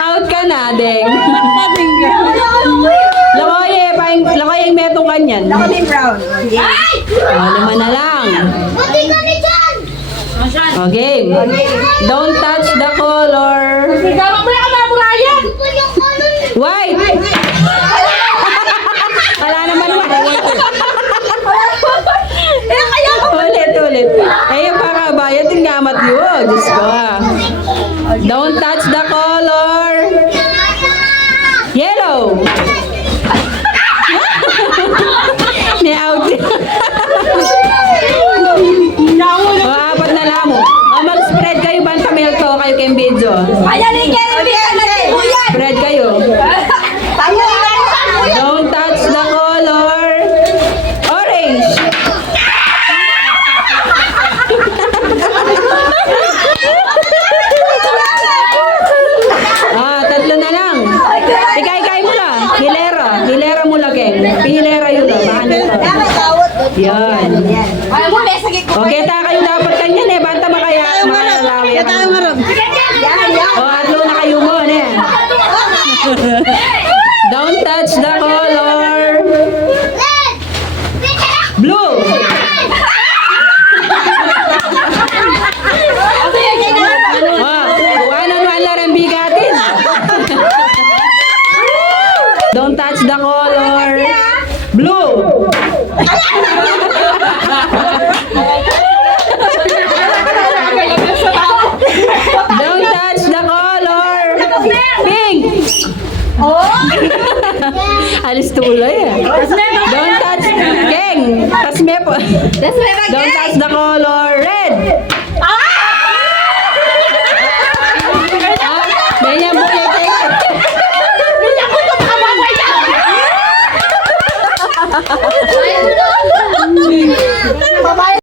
Out ka na, Deng. Lakoy yung metong kanyan. Lakoy brown. Ay! Naman na lang. Buti kami dyan! Okay. Don't touch the color. Gawin mo na ka mga Brian! Ito yung color. White. Wala naman white. Ulit. Eh, yung pakabayan, tingamat yun. Diyos ko. Don't touch the color. Yellow. Ni-out. O, apat na lang mo. O, mag-spread kayo. Banta milk to. Kayo kayong video. Ayan, Ken! Spread kayo. Don't touch the color. Orange. Tatlo na lang. Ikay mo lang. Hilera mo lang, Ken. Hilera yun. Baka nito. Yan. Ay, mo, may sagit ko. Okay, kayo dapat kanyan eh. Banta makaya. Makalalawi. O, atlo na kayo mo. Don't touch the color. Blue. One-on-one lang ang bigatin. Don't touch the color. Blue. Don't touch the color. Pink. Alis tuloy eh. Don't touch. Keng. Tasme po. Don't touch the color. Red.